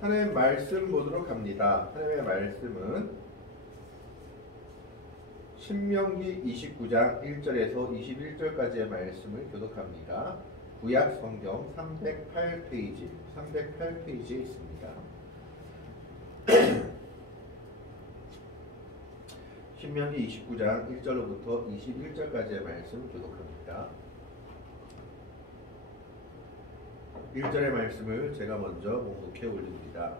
하나님의 말씀 보도록 합니다. 하나님의 말씀은 신명기 29장 1절에서 21절까지의 말씀을 교독합니다. 구약 성경 308페이지에 있습니다. 신명기 29장 1절로부터 21절까지의 말씀 교독합니다. 1절의 말씀을 제가 먼저 봉독해 올립니다.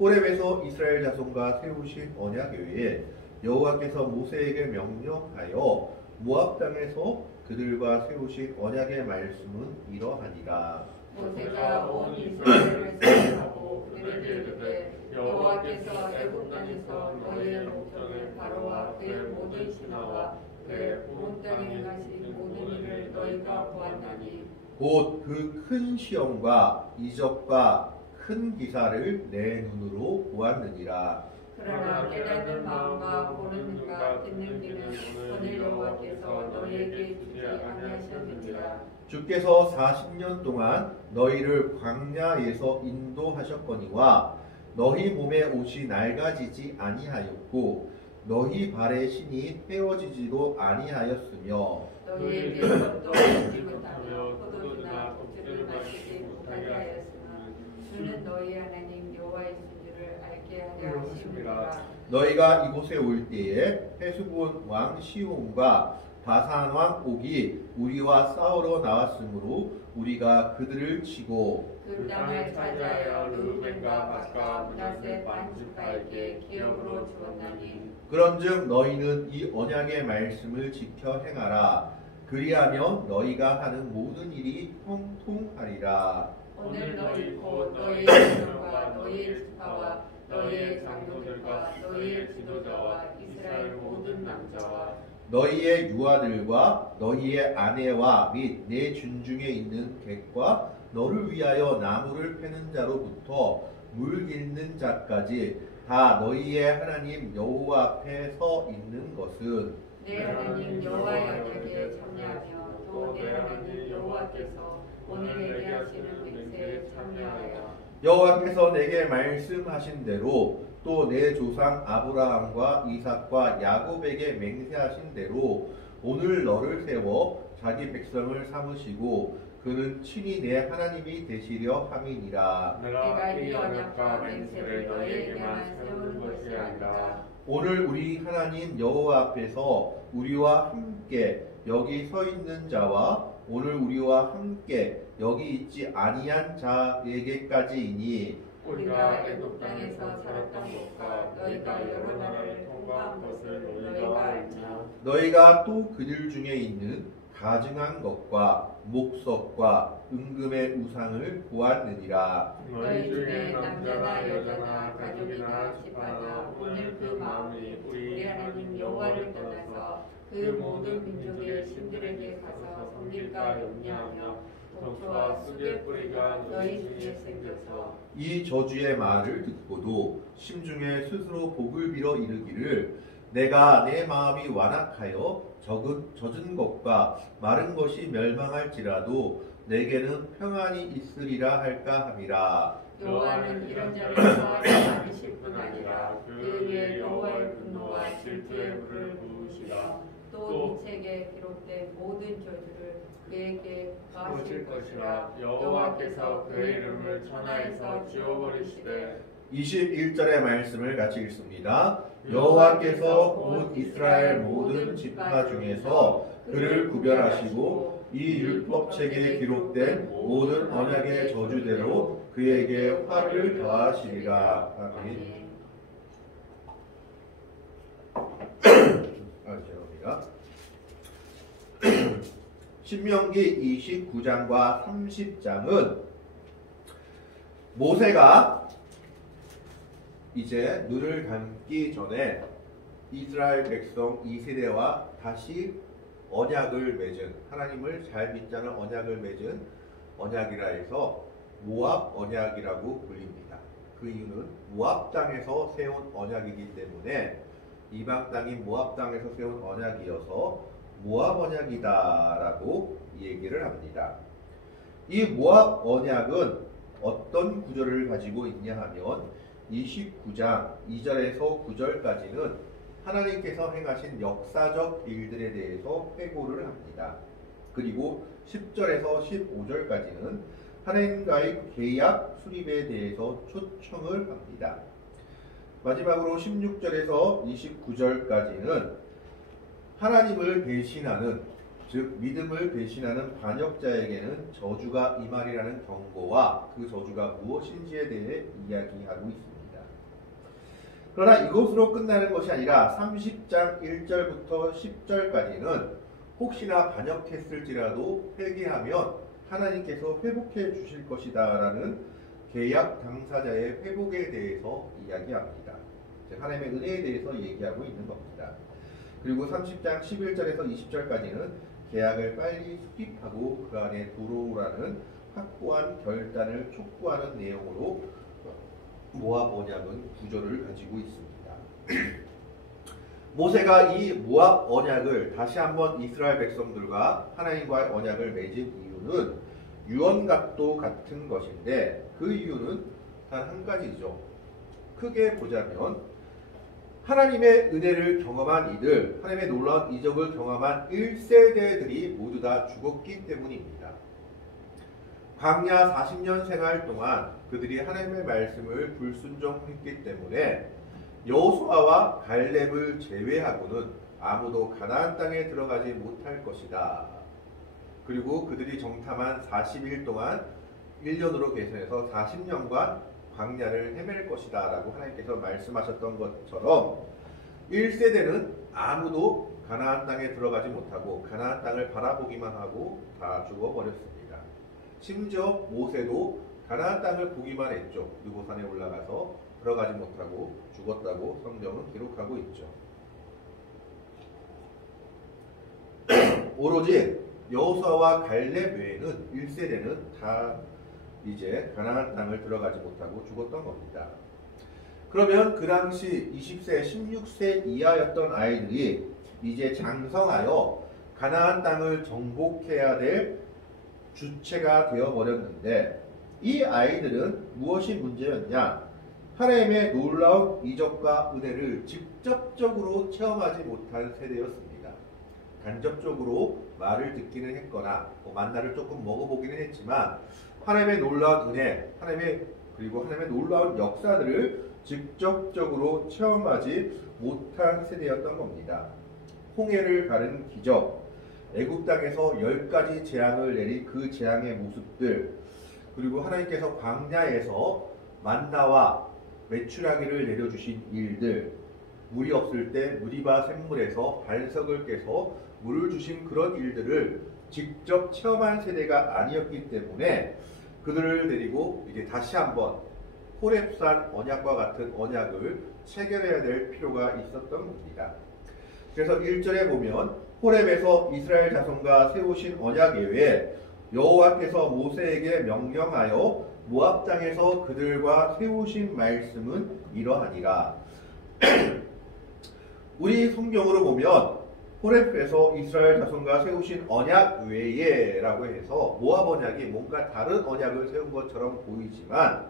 호렙에서 이스라엘 자손과 세우신 언약 외에 여호와께서 모세에게 명령하여 모압 땅에서 그들과 세우신 언약의 말씀은 이러하니라. 모세가 온 이스라엘을 세우고 그들에게 이르되 여호와께서 애굽 땅에서 너희의 목전에 바로와 그의 모든 신하와 그의 온 땅에 행하신 모든 일을 너희가 보았나니 곧 그 큰 시험과 이적과 큰 기사를 내 눈으로 보았느니라. 그러나 깨닫는 마음과 보는 눈과 듣는 귀는 오늘 여호와께서 너희에게 주지 아니하셨느니라. 주께서 40년 동안 너희를 광야에서 인도하셨거니와 너희 몸에 옷이 낡아지지 아니하였고 너희 발의 신이 헤어지지도 아니하였으며 너희에게 것도 얻지 못하며 포도주나 독주를 마시지 못하게 하였으나 주는 너희 하나님 여호와이신 줄을 알게 하려 하심이라. 너희가 이곳에 올 때에 헤스본 왕 시온과 바산 왕 옥이 우리와 싸우러 나왔으므로 우리가 그들을 치고 그 땅을 차지하여 르우벤과 갓과 므낫세 반집파에게 기업으로 주었나니 그런즉 너희는 이 언약의 말씀을 지켜 행하라. 그리하면 너희가 하는 모든 일이 형통하리라. 오늘 너희 곧 너희의 자손과 너희의 지파와 너희의 장로들과 너희의 지도자와 이스라엘 모든 남자와 너희의 유아들과 너희의 아내와 및 내 준중에 있는 객과 너를 위하여 나무를 패는 자로부터 물 깃는 자까지 다 너희의 하나님 여호와 앞에 서 있는 것은 내 하나님 여호와 언약에 참여하며 또 내 하나님 여호와께서 오늘 내게 하시는 맹세에 참여하여 여호와께서 내게 말씀하신 대로 또 내 조상 아브라함과 이삭과 야곱에게 맹세하신 대로 오늘 너를 세워 자기 백성을 삼으시고 그는 친히 내 하나님이 되시려 함이니라. 내가 이 언약과 맹세를 너희에게만 세우는 것이 아니라 오늘 우리 하나님 여호와 앞에서 우리와 함께 여기 서 있는 자와 오늘 우리와 함께 여기 있지 아니한 자에게까지이니 우리가 애굽 땅에서 살았던 것과 너희가 여러 나라를 통과한 것을 너희가 알며 너희가 또 그들 중에 있는 가증한 것과 목석과 은금의 우상을 보았느니라. 너희 중에 남자나 여자나 가족이나 지파나 오늘 그 마음이 우리 하나님 여호와를 떠나서 그 모든 민족의 신들에게 가서 섬길까 염려하며 독초와 쑥의 뿌리가 너희 중에 생겨서 이 저주의 말을 듣고도 심중에 스스로 복을 빌어 이르기를 내가 내 마음이 완악하여 젖은 것과 마른 것이 멸망할지라도 내게는 평안이 있으리라 할까 함이라. 여호와는 이런 자를 사하지 않으실 뿐 아니라 그 위에 여호와의 분노와 질투의 불을 부으시며 또 이 책에 기록된 모든 저주를 그에게 가하실 것이라. 여호와께서 그의 이름을 천하에서 지워버리시되 21절의 말씀을 같이 읽습니다. 여호와께서 곧 이스라엘 모든 지파 중에서 그를 구별하시고 이 율법책에 기록된 모든 언약의 저주대로 그에게 화를 더하시리라. 아멘. 죄송합니다. 신명기 29장과 30장은 모세가 이제 눈을 감기 전에 이스라엘 백성 2세대와 다시 언약을 맺은, 하나님을 잘 믿자는 언약을 맺은 언약이라 해서 모압 언약이라고 불립니다. 그 이유는 모압 땅에서 세운 언약이기 때문에 이방 땅인 모압 땅에서 세운 언약이어서 모압 언약이다라고 얘기를 합니다. 이 모압 언약은 어떤 구절을 가지고 있냐 하면 29장 2절에서 9절까지는 하나님께서 행하신 역사적 일들에 대해서 회고를 합니다. 그리고 10절에서 15절까지는 하나님과의 계약 수립에 대해서 초청을 합니다. 마지막으로 16절에서 29절까지는 하나님을 배신하는, 즉 믿음을 배신하는 반역자에게는 저주가 임하리라는 경고와 그 저주가 무엇인지에 대해 이야기하고 있습니다. 그러나 이것으로 끝나는 것이 아니라 30장 1절부터 10절까지는 혹시나 반역했을지라도 회개하면 하나님께서 회복해 주실 것이다 라는 계약 당사자의 회복에 대해서 이야기합니다. 하나님의 은혜에 대해서 얘기하고 있는 겁니다. 그리고 30장 11절에서 20절까지는 계약을 빨리 수립하고 그 안에 들어오라는 확고한 결단을 촉구하는 내용으로 모압 언약은 구절을 가지고 있습니다. 모세가 이 모압 언약을 다시 한번 이스라엘 백성들과 하나님과의 언약을 맺은 이유는 유언각도 같은 것인데 그 이유는 단 한 가지죠. 크게 보자면 하나님의 은혜를 경험한 이들, 하나님의 놀라운 이적을 경험한 1세대들이 모두 다 죽었기 때문입니다. 광야 40년 생활 동안 그들이 하나님의 말씀을 불순종했기 때문에 여호수아와 갈렙을 제외하고는 아무도 가나안 땅에 들어가지 못할 것이다. 그리고 그들이 정탐한 40일 동안 1년으로 계산해서 40년간 광야를 헤맬 것이다 라고 하나님께서 말씀하셨던 것처럼 1세대는 아무도 가나안 땅에 들어가지 못하고 가나안 땅을 바라보기만 하고 다 죽어버렸습니다. 심지어 모세도 가나안 땅을 보기만 했죠. 느보산에 올라가서 들어가지 못하고 죽었다고 성경은 기록하고 있죠. 오로지 여호수아와 갈렙 외에는 1세대는 다 이제 가나안 땅을 들어가지 못하고 죽었던 겁니다. 그러면 그 당시 20세, 16세 이하였던 아이들이 이제 장성하여 가나안 땅을 정복해야 될 주체가 되어버렸는데 이 아이들은 무엇이 문제였냐? 하나님의 놀라운 이적과 은혜를 직접적으로 체험하지 못한 세대였습니다. 간접적으로 말을 듣기는 했거나 만나를 조금 먹어보기는 했지만 하나님의 놀라운 은혜, 그리고 하나님의 놀라운 역사들을 직접적으로 체험하지 못한 세대였던 겁니다. 홍해를 가른 기적, 애굽 땅에서 10가지 재앙을 내린 그 재앙의 모습들, 그리고 하나님께서 광야에서 만나와 메추라기를 내려주신 일들, 물이 없을 때 무리바 샘물에서 반석을 깨서 물을 주신 그런 일들을 직접 체험한 세대가 아니었기 때문에 그들을 데리고 이제 다시 한번 호렙산 언약과 같은 언약을 체결해야 될 필요가 있었던 겁니다. 그래서 1절에 보면 호렙에서 이스라엘 자손과 세우신 언약 외에 여호와께서 모세에게 명령하여 모압 땅에서 그들과 세우신 말씀은 이러하니라. 우리 성경으로 보면 호렙에서 이스라엘 자손과 세우신 언약 외에라고 해서 모압 언약이 뭔가 다른 언약을 세운 것처럼 보이지만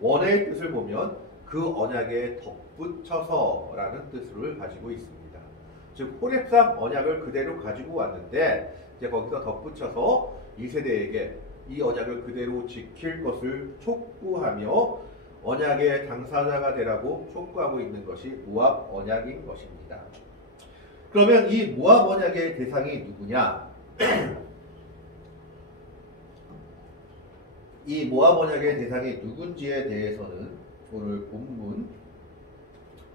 원어의 뜻을 보면 그 언약에 덧붙여서라는 뜻을 가지고 있습니다. 즉 호렙산 언약을 그대로 가지고 왔는데 이제 거기서 덧붙여서 이 세대에게 이 언약을 그대로 지킬 것을 촉구하며 언약의 당사자가 되라고 촉구하고 있는 것이 모압 언약인 것입니다. 그러면 이 모압 언약의 대상이 누구냐? 이 모압 언약의 대상이 누군지에 대해서는 오늘 본문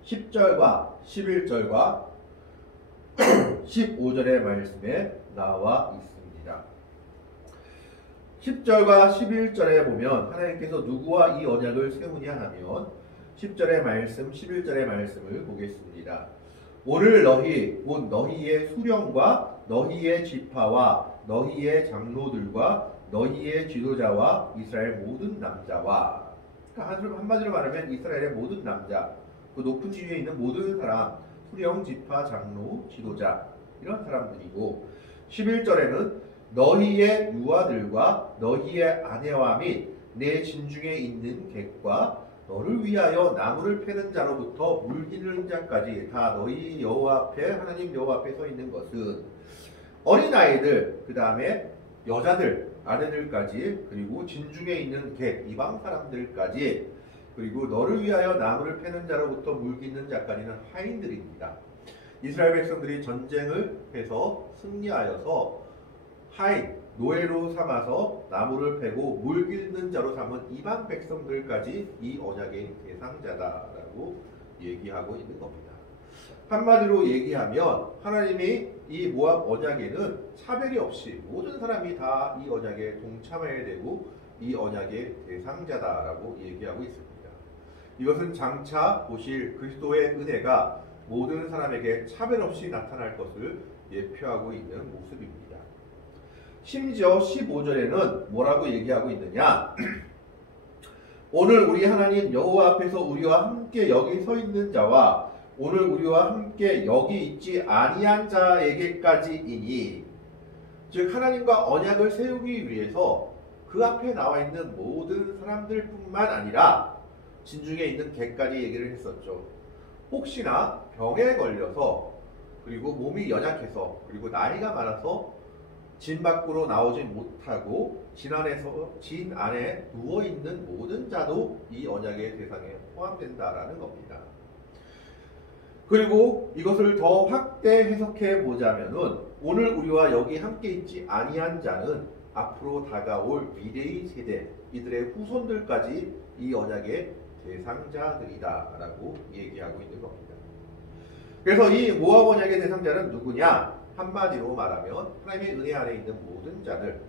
10절과 11절과 15절의 말씀에 나와 있습니다. 10절과 11절에 보면 하나님께서 누구와 이 언약을 세우냐 하면 10절의 말씀, 11절의 말씀을 보겠습니다. 오늘 너희 곧 너희의 수령과 너희의 지파와 너희의 장로들과 너희의 지도자와 이스라엘 모든 남자와, 그러니까 한마디로 말하면 이스라엘의 모든 남자, 그 높은 지위에 있는 모든 사람, 수령, 지파, 장로, 지도자 이런 사람들이고 11절에는 너희의 유아들과 너희의 아내와 및 내 진중에 있는 객과 너를 위하여 나무를 패는 자로부터 물기는 자까지 다 너희 여호와 앞에 하나님 여호와 앞에 서 있는 것은 어린아이들, 그 다음에 여자들, 아내들까지, 그리고 진중에 있는 객, 이방 사람들까지, 그리고 너를 위하여 나무를 패는 자로부터 물기는 자까지는 하인들입니다. 이스라엘 백성들이 전쟁을 해서 승리하여서 하인, 노예로 삼아서 나무를 패고 물기는 자로 삼은 이방 백성들까지 이 언약의 대상자다라고 얘기하고 있는 겁니다. 한마디로 얘기하면 하나님이 이 모압 언약에는 차별이 없이 모든 사람이 다 이 언약에 동참해야 되고 이 언약의 대상자다라고 얘기하고 있습니다. 이것은 장차 보실 그리스도의 은혜가 모든 사람에게 차별 없이 나타날 것을 예표하고 있는 모습입니다. 심지어 15절에는 뭐라고 얘기하고 있느냐? 오늘 우리 하나님 여호와 앞에서 우리와 함께 여기 서 있는 자와 오늘 우리와 함께 여기 있지 아니한 자에게까지이니, 즉 하나님과 언약을 세우기 위해서 그 앞에 나와 있는 모든 사람들뿐만 아니라 진중에 있는 객까지 얘기를 했었죠. 혹시나 병에 걸려서, 그리고 몸이 연약해서, 그리고 나이가 많아서 진 밖으로 나오지 못하고 진 안에 누워있는 모든 자도 이 언약의 대상에 포함된다라는 겁니다. 그리고 이것을 더 확대 해석해 보자면은 오늘 우리와 여기 함께 있지 아니한 자는 앞으로 다가올 미래의 세대, 이들의 후손들까지 이 언약의 대상자들이다라고 얘기하고 있는 겁니다. 그래서 이 모압 언약의 대상자는 누구냐? 한마디로 말하면 하나님의 은혜 안에 있는 모든 자들,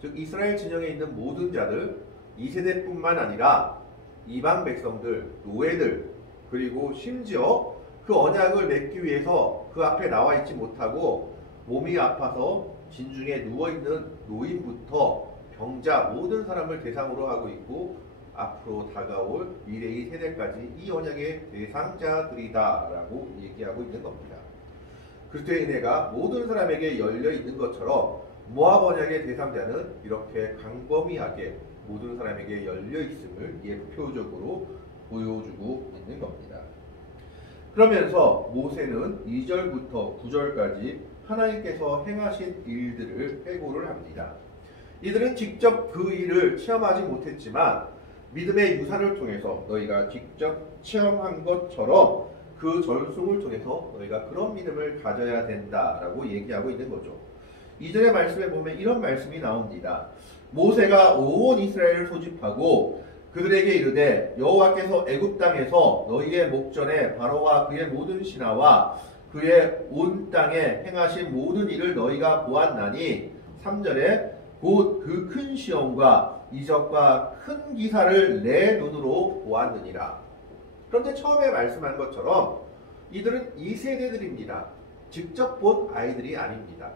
즉 이스라엘 진영에 있는 모든 자들, 2세대뿐만 아니라 이방 백성들, 노예들, 그리고 심지어 그 언약을 맺기 위해서 그 앞에 나와 있지 못하고 몸이 아파서 진중에 누워있는 노인부터 병자 모든 사람을 대상으로 하고 있고 앞으로 다가올 미래의 세대까지 이 언약의 대상자들이다라고 얘기하고 있는 겁니다. 그리스도의 은혜가 모든 사람에게 열려 있는 것처럼 모압 언약의 대상자는 이렇게 광범위하게 모든 사람에게 열려 있음을 예표적으로 보여주고 있는 겁니다. 그러면서 모세는 2절부터 9절까지 하나님께서 행하신 일들을 회고를 합니다. 이들은 직접 그 일을 체험하지 못했지만 믿음의 유산을 통해서 너희가 직접 체험한 것처럼 그 전승을 통해서 너희가 그런 믿음을 가져야 된다라고 얘기하고 있는 거죠. 2절의 말씀에 보면 이런 말씀이 나옵니다. 모세가 온 이스라엘을 소집하고 그들에게 이르되 여호와께서 애굽 땅에서 너희의 목전에 바로와 그의 모든 신하와 그의 온 땅에 행하신 모든 일을 너희가 보았나니 3절에 곧 그 큰 시험과 이적과 큰 기사를 내 눈으로 보았느니라. 그런데 처음에 말씀한 것처럼 이들은 2세대들입니다. 직접 본 아이들이 아닙니다.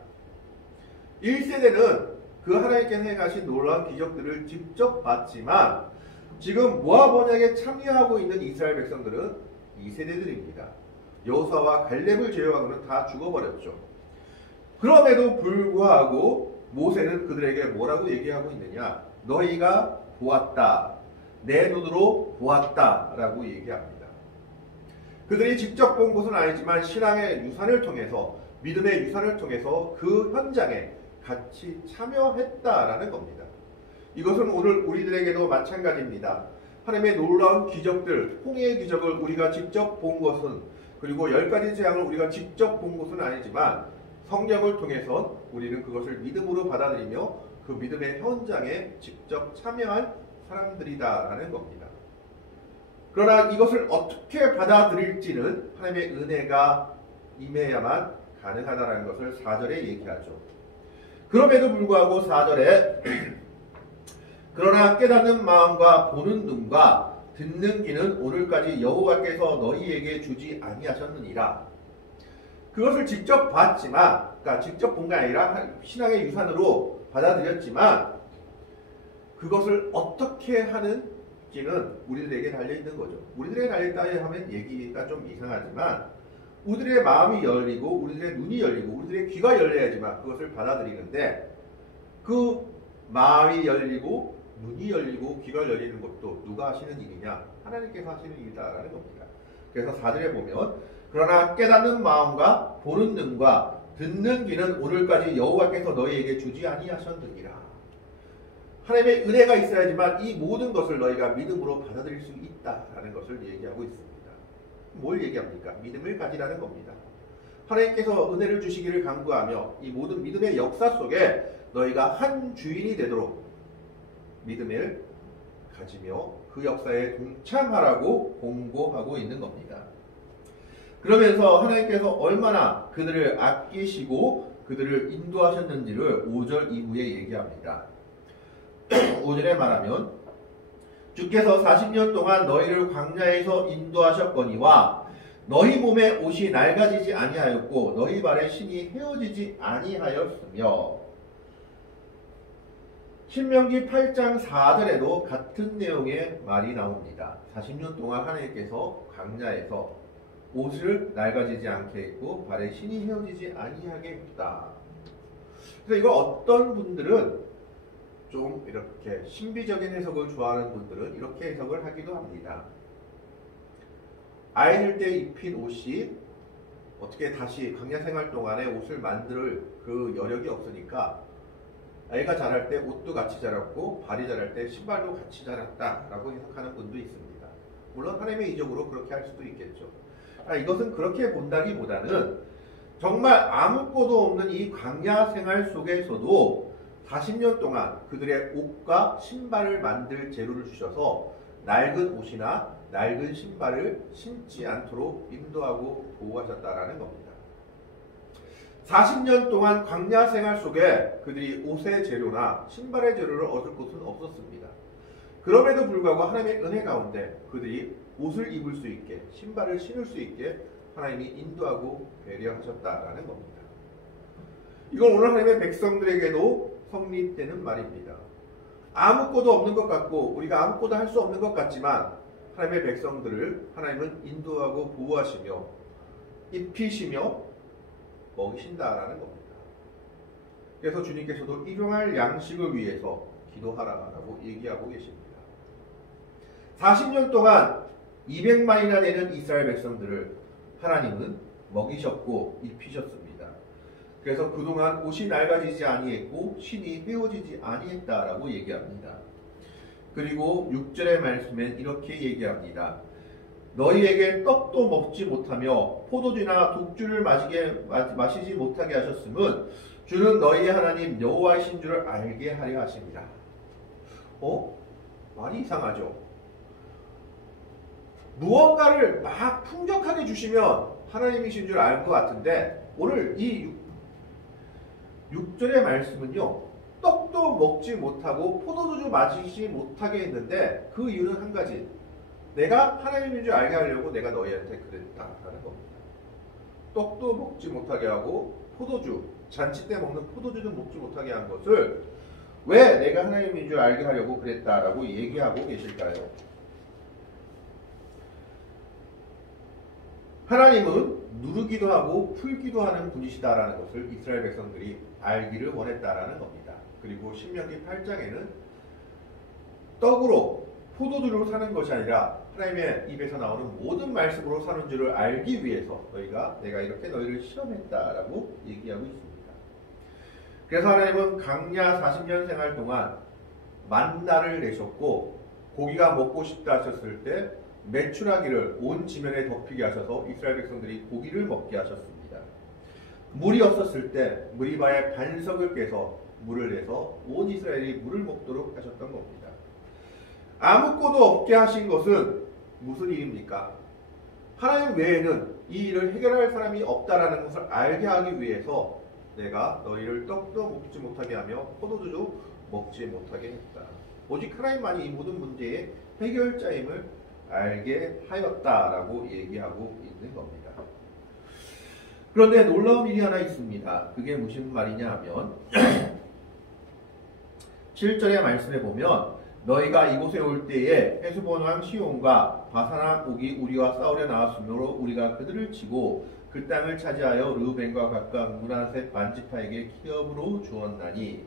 1세대는 그 하나님께서 행하신 놀라운 기적들을 직접 봤지만 지금 모압 언약에 참여하고 있는 이스라엘 백성들은 2세대들입니다. 여호수아와 갈렙을 제외하고는 다 죽어버렸죠. 그럼에도 불구하고 모세는 그들에게 뭐라고 얘기하고 있느냐? 너희가 보았다. 내 눈으로 보았다. 라고 얘기합니다. 그들이 직접 본 것은 아니지만 신앙의 유산을 통해서, 믿음의 유산을 통해서 그 현장에 같이 참여했다라는 겁니다. 이것은 오늘 우리들에게도 마찬가지입니다. 하나님의 놀라운 기적들, 홍해의 기적을 우리가 직접 본 것은, 그리고 10가지 재앙을 우리가 직접 본 것은 아니지만 성령을 통해서 우리는 그것을 믿음으로 받아들이며 그 믿음의 현장에 직접 참여한 사람들이다라는 겁니다. 그러나 이것을 어떻게 받아들일지는 하나님의 은혜가 임해야만 가능하다는 것을 4절에 얘기하죠. 그럼에도 불구하고 4절에 그러나 깨닫는 마음과 보는 눈과 듣는 귀는 오늘까지 여호와께서 너희에게 주지 아니하셨느니라. 그것을 직접 봤지만, 그러니까 직접 본 게 아니라 신앙의 유산으로 받아들였지만 그것을 어떻게 하는지는 우리들에게 달려있는 거죠. 우리들에게 달려있다 하면 얘기가 좀 이상하지만 우리들의 마음이 열리고 우리들의 눈이 열리고 우리들의 귀가 열려야지만 그것을 받아들이는데 그 마음이 열리고 눈이 열리고 귀가 열리는 것도 누가 하시는 일이냐? 하나님께서 하시는 일이다라는 겁니다. 그래서 4절에 보면 그러나 깨닫는 마음과 보는 눈과 듣는 귀는 오늘까지 여호와께서 너희에게 주지 아니하셨느니라. 하나님의 은혜가 있어야지만 이 모든 것을 너희가 믿음으로 받아들일 수 있다라는 것을 얘기하고 있습니다. 뭘 얘기합니까? 믿음을 가지라는 겁니다. 하나님께서 은혜를 주시기를 간구하며 이 모든 믿음의 역사 속에 너희가 한 주인이 되도록 믿음을 가지며 그 역사에 동참하라고 공고하고 있는 겁니다. 그러면서 하나님께서 얼마나 그들을 아끼시고 그들을 인도하셨는지를 5절 이후에 얘기합니다. 5절에 말하면 주께서 40년 동안 너희를 광야에서 인도하셨거니와 너희 몸에 옷이 낡아지지 아니하였고 너희 발에 신이 헤어지지 아니하였으며 신명기 8장 4절에도 같은 내용의 말이 나옵니다. 40년 동안 하나님께서 광야에서 옷을 낡아지지 않게 했고 발에 신이 헤어지지 아니하게 했다. 그래서 이거 어떤 분들은 좀 이렇게 신비적인 해석을 좋아하는 분들은 이렇게 해석을 하기도 합니다. 아이들 때 입힌 옷이 어떻게 다시 광야 생활 동안에 옷을 만들 그 여력이 없으니까 아이가 자랄 때 옷도 같이 자랐고 발이 자랄 때 신발도 같이 자랐다라고 해석하는 분도 있습니다. 물론 하나님의 이적으로 그렇게 할 수도 있겠죠. 이것은 그렇게 본다기보다는 정말 아무것도 없는 이 광야 생활 속에서도 40년 동안 그들의 옷과 신발을 만들 재료를 주셔서 낡은 옷이나 낡은 신발을 신지 않도록 인도하고 보호하셨다라는 겁니다. 40년 동안 광야 생활 속에 그들이 옷의 재료나 신발의 재료를 얻을 곳은 없었습니다. 그럼에도 불구하고 하나님의 은혜 가운데 그들이 옷을 입을 수 있게 신발을 신을 수 있게 하나님이 인도하고 배려하셨다라는 겁니다. 이건 오늘 하나님의 백성들에게도 성립되는 말입니다. 아무것도 없는 것 같고 우리가 아무것도 할 수 없는 것 같지만 하나님의 백성들을 하나님은 인도하고 보호하시며 입히시며 먹이신다라는 겁니다. 그래서 주님께서도 일용할 양식을 위해서 기도하라라고 얘기하고 계십니다. 40년 동안 200만이나 되는 이스라엘 백성들을 하나님은 먹이셨고 입히셨습니다. 그래서 그동안 옷이 낡아지지 아니했고 신이 헤어지지 아니했다라고 얘기합니다. 그리고 6절의 말씀엔 이렇게 얘기합니다. 너희에게 떡도 먹지 못하며 포도주나 독주를 마시지 못하게 하셨음은 주는 너희의 하나님 여호와이신 줄을 알게 하려 하십니다. 말이 이상하죠? 무언가를 막 풍족하게 주시면 하나님이신 줄 알 것 같은데 오늘 이 6절의 말씀은요. 떡도 먹지 못하고 포도주도 마시지 못하게 했는데 그 이유는 한 가지. 내가 하나님인 줄 알게 하려고 내가 너희한테 그랬다라는 겁니다. 떡도 먹지 못하게 하고 포도주, 잔치 때 먹는 포도주도 먹지 못하게 한 것을 왜 내가 하나님인 줄 알게 하려고 그랬다라고 얘기하고 계실까요? 하나님은 누르기도 하고 풀기도 하는 분이시다라는 것을 이스라엘 백성들이 알기를 원했다라는 겁니다. 그리고 신명기 8장에는 떡으로 포도주로 사는 것이 아니라 하나님의 입에서 나오는 모든 말씀으로 사는 줄을 알기 위해서 내가 이렇게 너희를 시험했다라고 얘기하고 있습니다. 그래서 하나님은 광야 40년 생활 동안 만나를 내셨고 고기가 먹고 싶다 하셨을 때 메추라기를 온 지면에 덮이게 하셔서 이스라엘 백성들이 고기를 먹게 하셨습니다. 물이 없었을 때 무리바의 반석을 깨서 물을 내서 온 이스라엘이 물을 먹도록 하셨던 겁니다. 아무것도 없게 하신 것은 무슨 일입니까? 하나님 외에는 이 일을 해결할 사람이 없다라는 것을 알게 하기 위해서 내가 너희를 떡도 먹지 못하게 하며 포도주도 먹지 못하게 했다. 오직 하나님만이 이 모든 문제의 해결자임을 알게 하였다라고 얘기하고 있는 겁니다. 그런데 놀라운 일이 하나 있습니다. 그게 무슨 말이냐 하면 7절의 말씀에 보면 너희가 이곳에 올 때에 헤스본 왕 시온과 바산 왕 옥이 우리와 싸우려 나왔으므로 우리가 그들을 치고 그 땅을 차지하여 르우벤과 각각 므낫세 반지파에게 기업으로 주었나니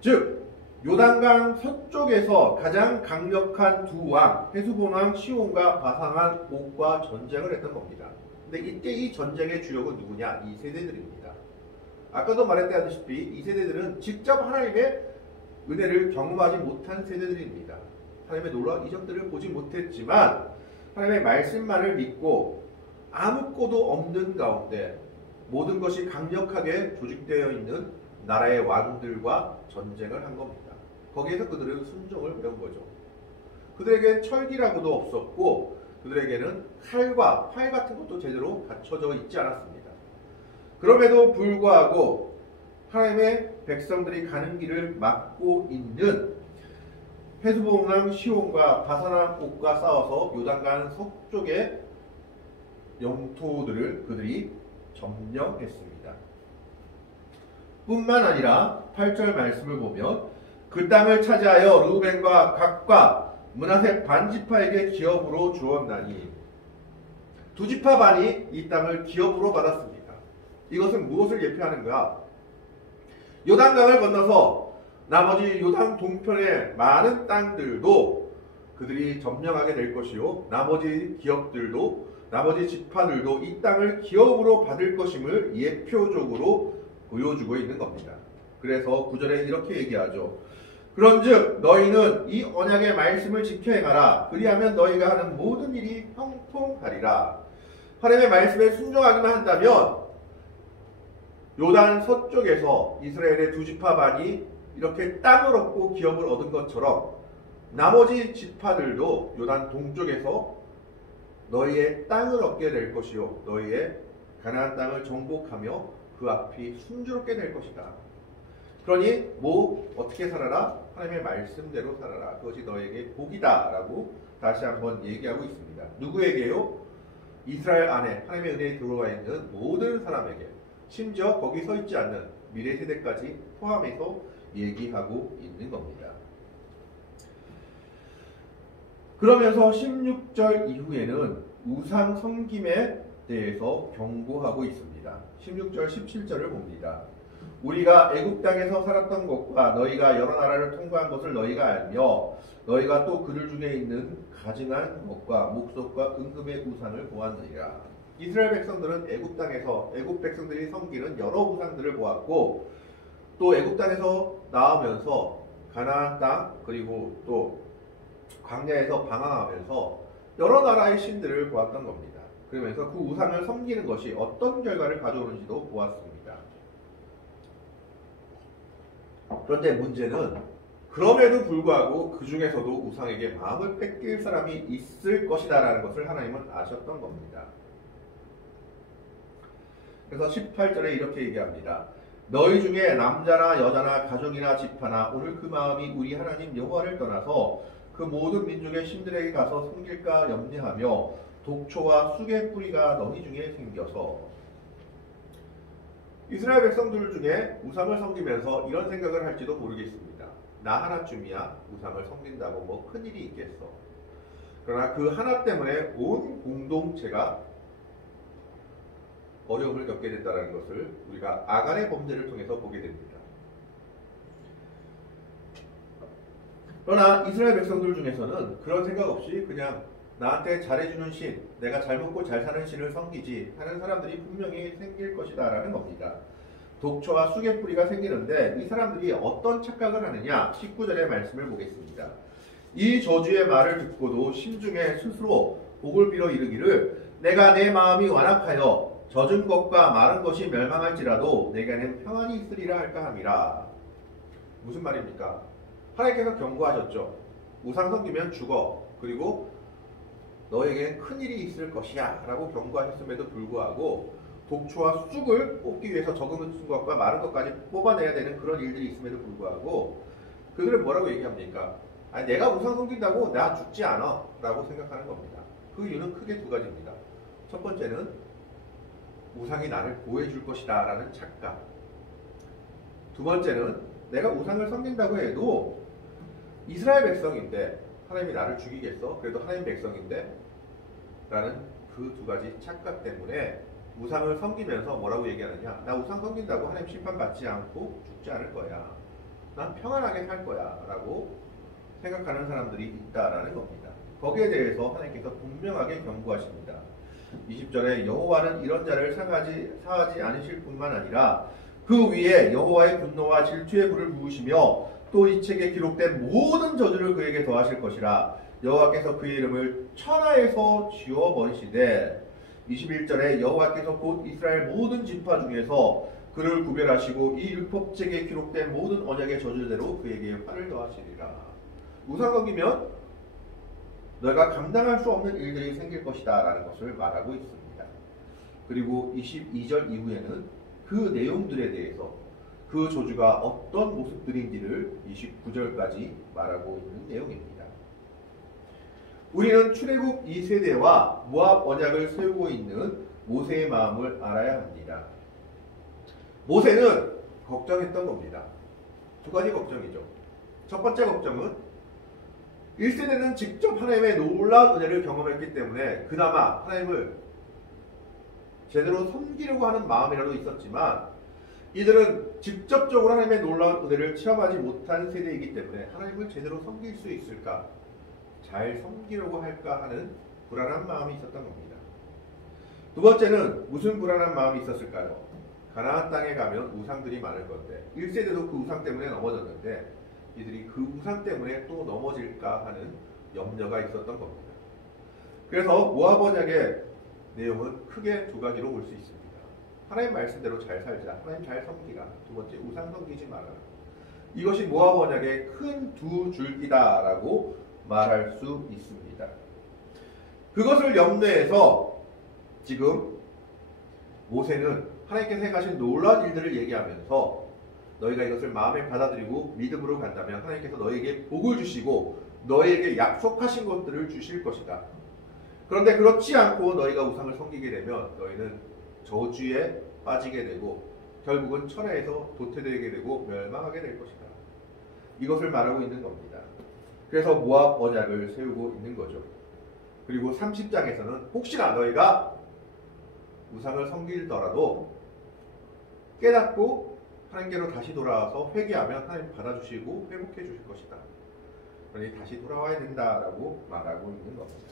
즉 요단강 서쪽에서 가장 강력한 두 왕, 헤스본 왕 시온과 바산 옥과 전쟁을 했던 겁니다. 근데 이때 이 전쟁의 주역은 누구냐? 이 세대들입니다. 아까도 말했다시피 이 세대들은 직접 하나님의 은혜를 경험하지 못한 세대들입니다. 하나님의 놀라운 이적들을 보지 못했지만 하나님의 말씀만을 믿고 아무것도 없는 가운데 모든 것이 강력하게 조직되어 있는 나라의 왕들과 전쟁을 한 겁니다. 거기에서 그들은 순종을 배운 거죠. 그들에게 철기라고도 없었고 그들에게는 칼과 활 같은 것도 제대로 갖춰져 있지 않았습니다. 그럼에도 불구하고 하나님의 백성들이 가는 길을 막고 있는 헤스본 왕 시온과 바산 옥과 싸워서 요단강 서쪽의 영토들을 그들이 점령했습니다. 뿐만 아니라 8절 말씀을 보면 그 땅을 차지하여 르우벤과 각과 므낫세 반지파에게 기업으로 주었나니 두 지파 반이 이 땅을 기업으로 받았습니다. 이것은 무엇을 예표하는가? 요단강을 건너서 나머지 요단 동편의 많은 땅들도 그들이 점령하게 될 것이요 나머지 기업들도 나머지 지파들도 이 땅을 기업으로 받을 것임을 예표적으로 보여주고 있는 겁니다. 그래서 9절에 이렇게 얘기하죠. 그런즉 너희는 이 언약의 말씀을 지켜 행하라. 그리하면 너희가 하는 모든 일이 형통하리라. 하나님의 말씀에 순종하기만 한다면 요단 서쪽에서 이스라엘의 두 지파 반이 이렇게 땅을 얻고 기업을 얻은 것처럼 나머지 지파들도 요단 동쪽에서 너희의 땅을 얻게 될 것이요 너희의 가나안 땅을 정복하며 그 앞이 순조롭게 될 것이다. 그러니 어떻게 살아라? 하나님의 말씀대로 살아라. 그것이 너에게 복이다 라고 다시 한번 얘기하고 있습니다. 누구에게요? 이스라엘 안에 하나님의 은혜에 들어와 있는 모든 사람에게, 심지어 거기 서 있지 않는 미래 세대까지 포함해서 얘기하고 있는 겁니다. 그러면서 16절 이후에는 우상 섬김에 대해서 경고하고 있습니다. 16절 17절을 봅니다. 우리가 애굽 땅에서 살았던 것과 너희가 여러 나라를 통과한 것을 너희가 알며 너희가 또 그들 중에 있는 가증한 것과 목석과 은금의 우상을 보았느니라. 이스라엘 백성들은 애굽 땅에서 애굽 백성들이 섬기는 여러 우상들을 보았고 또 애굽 땅에서 나오면서 가나안 땅 그리고 또 광야에서 방황하면서 여러 나라의 신들을 보았던 겁니다. 그러면서 그 우상을 섬기는 것이 어떤 결과를 가져오는지도 보았습니다. 그런데 문제는 그럼에도 불구하고 그 중에서도 우상에게 마음을 뺏길 사람이 있을 것이다 라는 것을 하나님은 아셨던 겁니다. 그래서 18절에 이렇게 얘기합니다. 너희 중에 남자나 여자나 가족이나 지파나 오늘 그 마음이 우리 하나님 여호와를 떠나서 그 모든 민족의 신들에게 가서 섬길까 염려하며 독초와 쑥의 뿌리가 너희 중에 생겨서. 이스라엘 백성들 중에 우상을 섬기면서 이런 생각을 할지도 모르겠습니다. 나 하나쯤이야 우상을 섬긴다고 뭐 큰일이 있겠어. 그러나 그 하나 때문에 온 공동체가 어려움을 겪게 됐다는 것을 우리가 아간의 범죄를 통해서 보게 됩니다. 그러나 이스라엘 백성들 중에서는 그런 생각 없이 그냥 나한테 잘해주는 신, 내가 잘 먹고 잘 사는 신을 섬기지 하는 사람들이 분명히 생길 것이다 라는 겁니다. 독초와 쑥의 뿌리가 생기는데 이 사람들이 어떤 착각을 하느냐? 19절의 말씀을 보겠습니다. 이 저주의 말을 듣고도 심중에 스스로 복을 빌어 이르기를 내가 내 마음이 완악하여 젖은 것과 마른 것이 멸망할지라도 내게는 평안이 있으리라 할까 함이라. 무슨 말입니까? 하나님께서 경고하셨죠. 우상 섬기면 죽어. 그리고 너에게 큰일이 있을 것이야 라고 경고하셨음에도 불구하고 독초와 쑥을 뽑기 위해서 적은 것과 마른 것까지 뽑아내야 되는 그런 일들이 있음에도 불구하고 그들은 뭐라고 얘기합니까? 아니, 내가 우상 섬긴다고 나 죽지 않아 라고 생각하는 겁니다. 그 이유는 크게 두 가지입니다. 첫 번째는 우상이 나를 보호해줄 것이다 라는 착각. 두 번째는 내가 우상을 섬긴다고 해도 이스라엘 백성인데 하나님이 나를 죽이겠어? 그래도 하나님 백성인데? 라는 그 두 가지 착각 때문에 우상을 섬기면서 뭐라고 얘기하느냐? 나 우상 섬긴다고 하나님 심판받지 않고 죽지 않을 거야. 난 평안하게 살 거야 라고 생각하는 사람들이 있다라는 겁니다. 거기에 대해서 하나님께서 분명하게 경고하십니다. 20절에 여호와는 이런 자를 사하지 않으실 뿐만 아니라 그 위에 여호와의 분노와 질투의 불을 부으시며 또 이 책에 기록된 모든 저주를 그에게 더하실 것이라. 여호와께서 그의 이름을 천하에서 지워버리시되 21절에 여호와께서 곧 이스라엘 모든 지파 중에서 그를 구별하시고 이 율법책에 기록된 모든 언약의 저주대로 그에게 화를 더하시리라. 우상 섬기면 너희가 감당할 수 없는 일들이 생길 것이다 라는 것을 말하고 있습니다. 그리고 22절 이후에는 그 내용들에 대해서 그 저주가 어떤 모습들인지를 29절까지 말하고 있는 내용입니다. 우리는 출애굽 2세대와 모압 언약을 세우고 있는 모세의 마음을 알아야 합니다. 모세는 걱정했던 겁니다. 두 가지 걱정이죠. 첫 번째 걱정은 1세대는 직접 하나님의 놀라운 은혜를 경험했기 때문에 그나마 하나님을 제대로 섬기려고 하는 마음이라도 있었지만 이들은 직접적으로 하나님의 놀라운 은혜를 체험하지 못한 세대이기 때문에 하나님을 제대로 섬길 수 있을까? 잘 섬기려고 할까 하는 불안한 마음이 있었던 겁니다. 두 번째는 무슨 불안한 마음이 있었을까요? 가나안 땅에 가면 우상들이 많을 건데 1세대도 그 우상 때문에 넘어졌는데 이들이 그 우상 때문에 또 넘어질까 하는 염려가 있었던 겁니다. 그래서 모압 언약의 내용은 크게 두 가지로 볼 수 있습니다. 하나님 말씀대로 잘 살자, 하나님 잘 섬기라. 두 번째, 우상 섬기지 말아라. 이것이 모압 언약의 큰 두 줄기다라고 말할 수 있습니다. 그것을 염두해서 지금 모세는 하나님께서 행하신 놀라운 일들을 얘기하면서 너희가 이것을 마음에 받아들이고 믿음으로 간다면 하나님께서 너희에게 복을 주시고 너희에게 약속하신 것들을 주실 것이다. 그런데 그렇지 않고 너희가 우상을 섬기게 되면 너희는 저주에 빠지게 되고 결국은 천하에서 도태되게 되고 멸망하게 될 것이다. 이것을 말하고 있는 겁니다. 그래서 모압 언약을 세우고 있는 거죠. 그리고 30장에서는 혹시나 너희가 우상을 섬기더라도 깨닫고 하나님께로 다시 돌아와서 회개하면 하나님 받아주시고 회복해 주실 것이다. 그러니 다시 돌아와야 된다라고 말하고 있는 겁니다.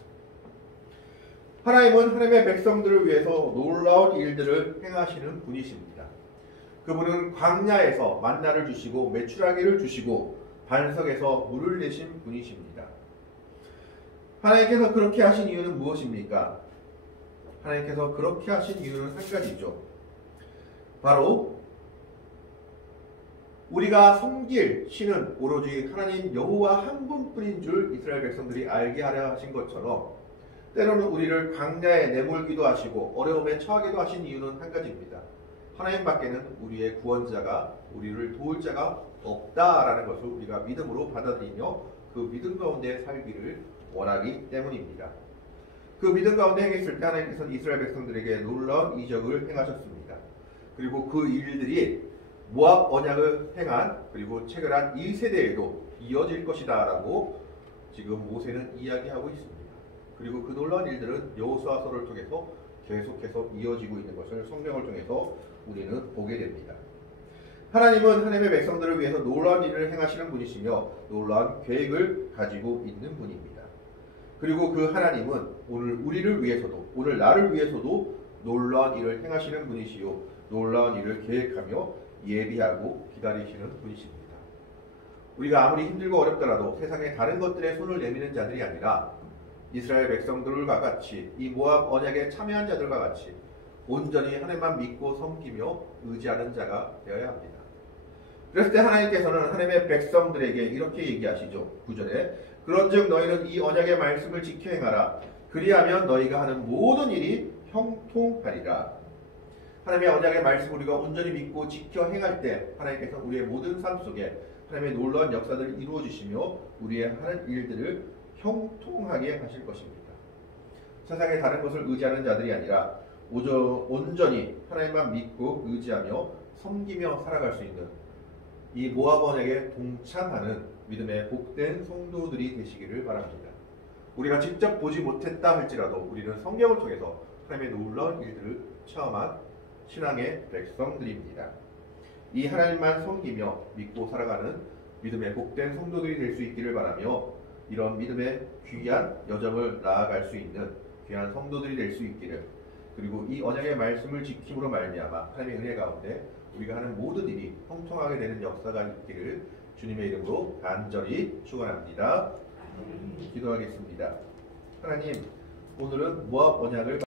하나님은 하나님의 백성들을 위해서 놀라운 일들을 행하시는 분이십니다. 그분은 광야에서 만나를 주시고 메추라기를 주시고 반석에서 물을 내신 분이십니다. 하나님께서 그렇게 하신 이유는 무엇입니까? 하나님께서 그렇게 하신 이유는 한 가지죠. 바로 우리가 섬길 신은 오로지 하나님 여호와 한 분뿐인 줄 이스라엘 백성들이 알게 하려 하신 것처럼 때로는 우리를 광야에 내몰기도 하시고 어려움에 처하기도 하신 이유는 한 가지입니다. 하나님 밖에는 우리의 구원자가 우리를 도울 자가 없다라는 것을 우리가 믿음으로 받아들이며 그 믿음 가운데 살기를 원하기 때문입니다. 그 믿음 가운데 행했을 때 하나님께서는 이스라엘 백성들에게 놀라운 이적을 행하셨습니다. 그리고 그 일들이 모압 언약을 행한 그리고 체결한 1세대에도 이어질 것이다 라고 지금 모세는 이야기하고 있습니다. 그리고 그 놀라운 일들은 여호수아서를 통해서 계속해서 이어지고 있는 것을 성경을 통해서 우리는 보게 됩니다. 하나님은 하나님의 백성들을 위해서 놀라운 일을 행하시는 분이시며 놀라운 계획을 가지고 있는 분입니다. 그리고 그 하나님은 오늘 우리를 위해서도 오늘 나를 위해서도 놀라운 일을 행하시는 분이시요 놀라운 일을 계획하며 예비하고 기다리시는 분이십니다. 우리가 아무리 힘들고 어렵더라도 세상의 다른 것들에 손을 내미는 자들이 아니라 이스라엘 백성들과 같이 이 모압 언약에 참여한 자들과 같이 온전히 하나님만 믿고 섬기며 의지하는 자가 되어야 합니다. 그랬을 때 하나님께서는 하나님의 백성들에게 이렇게 얘기하시죠. 9절에 그런즉 너희는 이 언약의 말씀을 지켜 행하라. 그리하면 너희가 하는 모든 일이 형통하리라. 하나님의 언약의 말씀을 우리가 온전히 믿고 지켜 행할 때 하나님께서는 우리의 모든 삶 속에 하나님의 놀라운 역사들을 이루어 주시며 우리의 하는 일들을 형통하게 하실 것입니다. 세상의 다른 것을 의지하는 자들이 아니라 온전히 하나님만 믿고 의지하며 섬기며 살아갈 수 있는 이 모압 언약에 동참하는 믿음의 복된 성도들이 되시기를 바랍니다. 우리가 직접 보지 못했다 할지라도 우리는 성경을 통해서 하나님의 놀라운 일들을 체험한 신앙의 백성들입니다. 이 하나님만 섬기며 믿고 살아가는 믿음의 복된 성도들이 될 수 있기를 바라며 이런 믿음의 귀한 여정을 나아갈 수 있는 귀한 성도들이 될 수 있기를, 그리고 이 언약의 말씀을 지킴으로 말미암아 하나님의 은혜 가운데 우리가 하는 모든 일이 형통하게 되는 역사가 있기를 주님의 이름으로 간절히 축원합니다. 기도하겠습니다. 하나님, 오늘은 모압 언약을